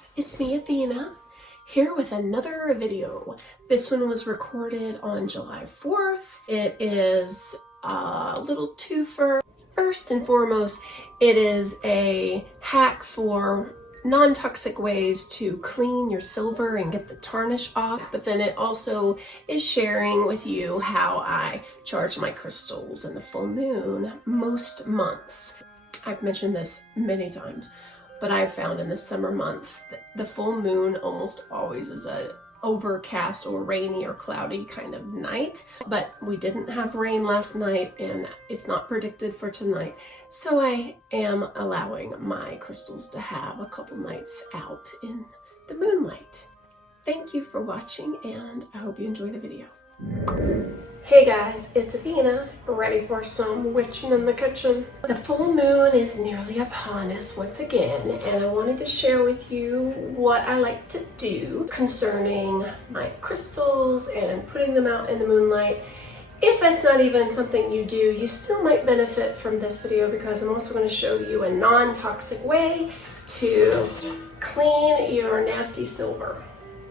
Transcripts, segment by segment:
guys, it's me Athena, here with another video. This one was recorded on July 4th. It is a little twofer. First and foremost, it is a hack for non-toxic ways to clean your silver and get the tarnish off, but then it also is sharing with you how I charge my crystals in the full moon most months. I've mentioned this many times, but I've found in the summer months that the full moon almost always is a overcast or rainy or cloudy kind of night. But we didn't have rain last night and it's not predicted for tonight. So I am allowing my crystals to have a couple nights out in the moonlight. Thank you for watching and I hope you enjoy the video. Hey guys, it's Athena, ready for some witching in the kitchen. The full moon is nearly upon us once again, and I wanted to share with you what I like to do concerning my crystals and putting them out in the moonlight. If that's not even something you do, you still might benefit from this video because I'm also going to show you a non-toxic way to clean your nasty silver.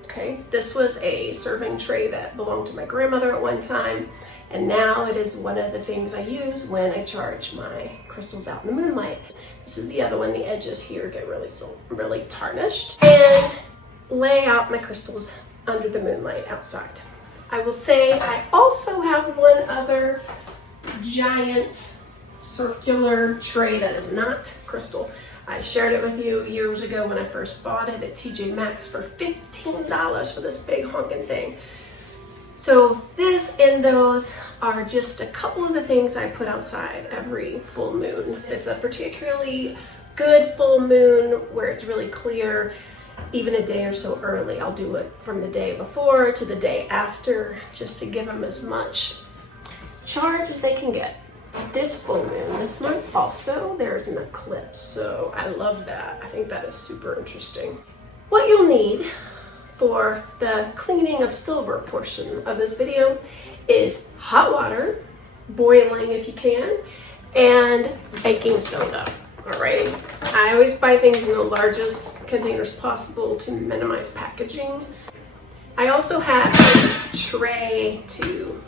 Okay, this was a serving tray that belonged to my grandmother at one time, and now it is one of the things I use when I charge my crystals out in the moonlight. This is the other one. The edges here get really tarnished, and lay out my crystals under the moonlight outside. I will say I also have one other giant circular tray that is not crystal. I shared it with you years ago when I first bought it at TJ Maxx for $15 for this big honking thing. So this and those are just a couple of the things I put outside every full moon. If it's a particularly good full moon where it's really clear, even a day or so early, I'll do it from the day before to the day after just to give them as much charge as they can get. This full moon, this month also, there's an eclipse, so I love that. I think that is super interesting. What you'll need for the cleaning of silver portion of this video is hot water, boiling if you can, and baking soda. Alright, I always buy things in the largest containers possible to minimize packaging. I also have a tray to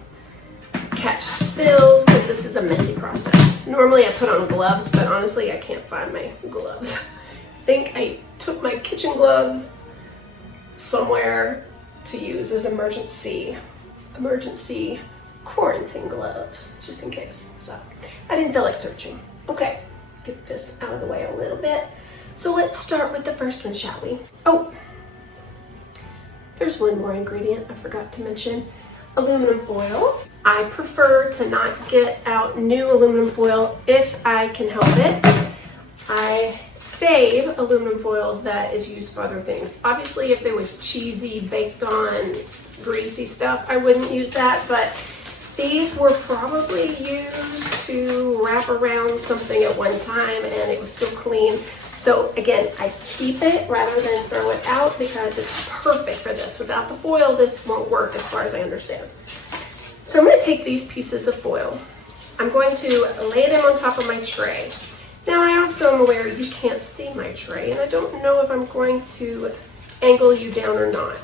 catch spills, but this is a messy process. Normally I put on gloves, but honestly I can't find my gloves. I think I took my kitchen gloves somewhere to use as emergency quarantine gloves, just in case. So I didn't feel like searching. Okay, get this out of the way a little bit. So let's start with the first one, shall we? Oh, there's one more ingredient I forgot to mention. Aluminum foil. I prefer to not get out new aluminum foil if I can help it. I save aluminum foil that is used for other things. Obviously, if there was cheesy, baked on, greasy stuff, I wouldn't use that, but these were probably used to wrap around something at one time and it was still clean. So again, I keep it rather than throw it out because it's perfect for this. Without the foil, this won't work as far as I understand. So I'm going to take these pieces of foil. I'm going to lay them on top of my tray. Now I also am aware you can't see my tray and I don't know if I'm going to angle you down or not.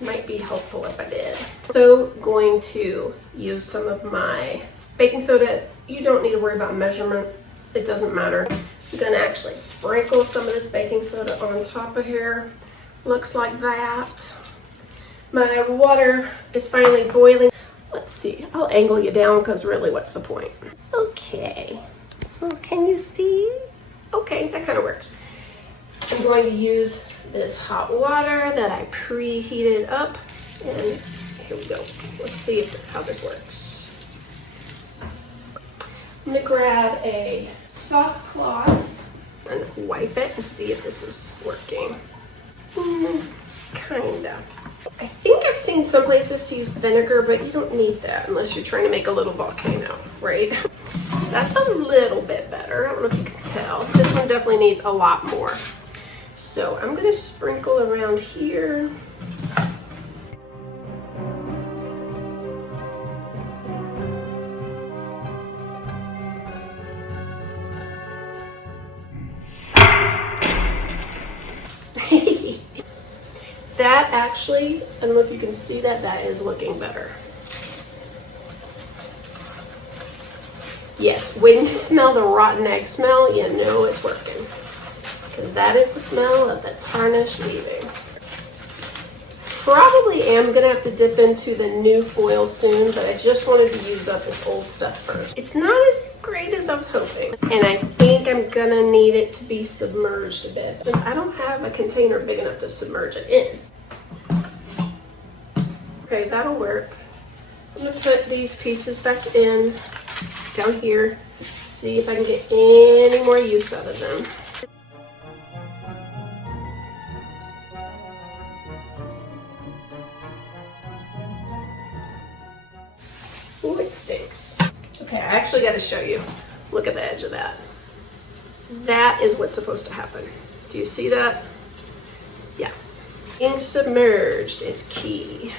Might be helpful if I did. So going to use some of my baking soda. You don't need to worry about measurement. It doesn't matter. I'm going to actually sprinkle some of this baking soda on top of here. Looks like that. My water is finally boiling. Let's see, I'll angle you down because really what's the point? Okay, so can you see? Okay, that kind of works. I'm going to use this hot water that I preheated up and here we go. Let's see how this works. I'm going to grab a soft cloth and wipe it and see if this is working. Kinda. I think I've seen some places to use vinegar, but you don't need that unless you're trying to make a little volcano, right? That's a little bit better. I don't know if you can tell. This one definitely needs a lot more. So I'm going to sprinkle around here. That actually, I don't know if you can see that, that is looking better. Yes, when you smell the rotten egg smell, you know it's working. Because that is the smell of the tarnish leaving. Probably am gonna have to dip into the new foil soon, but I just wanted to use up this old stuff first. It's not as great as I was hoping, and I think I'm gonna need it to be submerged a bit. I don't have a container big enough to submerge it in. Okay, that'll work. I'm gonna put these pieces back in down here, see if I can get any more use out of them. Oh, it stinks. Okay, I actually got to show you. Look at the edge of that. That is what's supposed to happen. Do you see that? Yeah. Being submerged is key.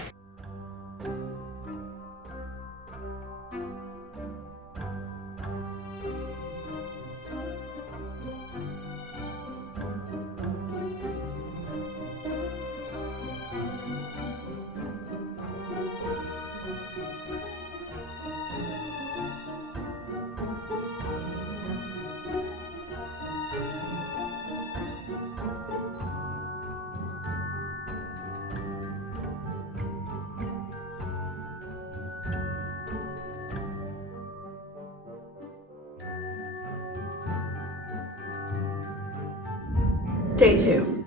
Day 2.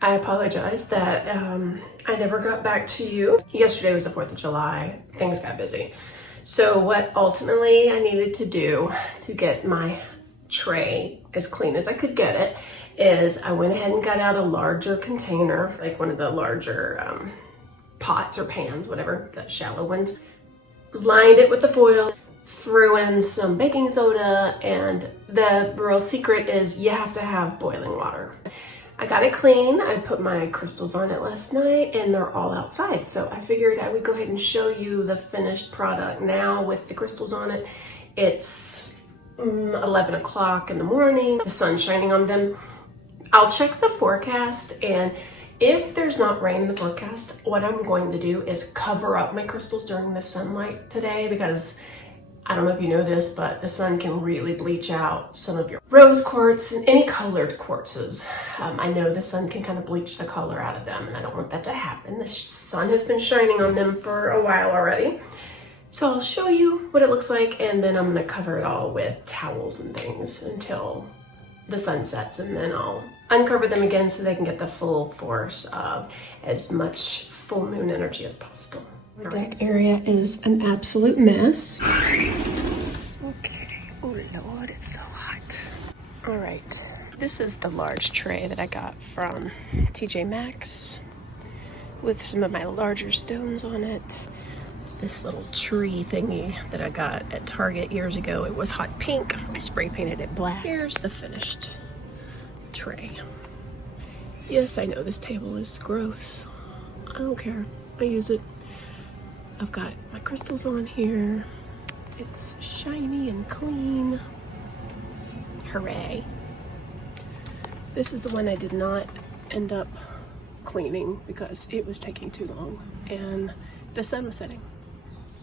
I apologize that I never got back to you. Yesterday was the 4th of July. Things got busy. So what ultimately I needed to do to get my tray as clean as I could get it is I went ahead and got out a larger container, like one of the larger pots or pans, whatever, the shallow ones. Lined it with the foil, threw in some baking soda, and the real secret is you have to have boiling water. I got it clean. I put my crystals on it last night and they're all outside. So I figured I would go ahead and show you the finished product now with the crystals on it. It's 11 o'clock in the morning. The sun's shining on them. I'll check the forecast, and if there's not rain in the forecast, what I'm going to do is cover up my crystals during the sunlight today, because I don't know if you know this, but the sun can really bleach out some of your rose quartz and any colored quartzes. I know the sun can kind of bleach the color out of them, and I don't want that to happen. The sun has been shining on them for a while already. So I'll show you what it looks like, and then I'm gonna cover it all with towels and things until the sun sets, and then I'll uncover them again so they can get the full force of as much full moon energy as possible. The deck area is an absolute mess. Okay, oh Lord, it's so hot. All right, this is the large tray that I got from TJ Maxx with some of my larger stones on it. This little tree thingy that I got at Target years ago, it was hot pink. I spray painted it black. Here's the finished tray. Yes, I know this table is gross. I don't care, I use it. I've got my crystals on here. It's shiny and clean. Hooray. This is the one I did not end up cleaning because it was taking too long and the sun was setting.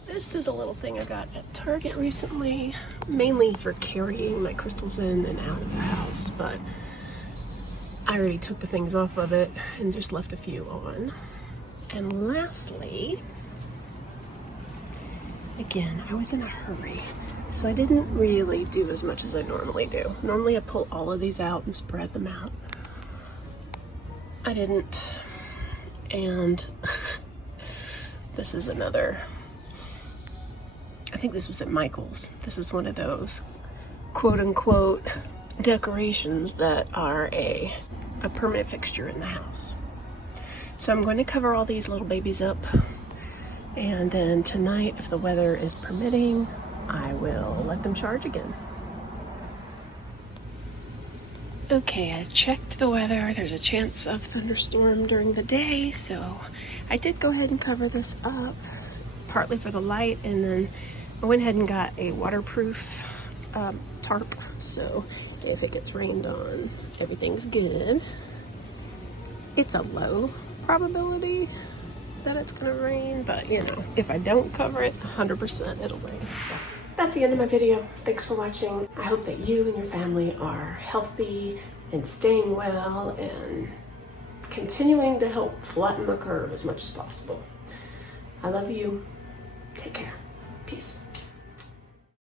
This is a little thing I got at Target recently, mainly for carrying my crystals in and out of the house, but I already took the things off of it and just left a few on. And lastly, again, I was in a hurry, so I didn't really do as much as I normally do. Normally I pull all of these out and spread them out. I didn't, and this is another, I think this was at Michael's. This is one of those quote-unquote decorations that are a permanent fixture in the house. So I'm going to cover all these little babies up, and then tonight, if the weather is permitting, I will let them charge again. Okay, I checked the weather. There's a chance of thunderstorm during the day, so I did go ahead and cover this up, partly for the light, and then I went ahead and got a waterproof tarp, so if it gets rained on, everything's good. It's a low probability that it's gonna rain, but you know, if I don't cover it, 100% it'll rain. So that's the end of my video. Thanks for watching. I hope that you and your family are healthy and staying well and continuing to help flatten the curve as much as possible. I love you. Take care. Peace.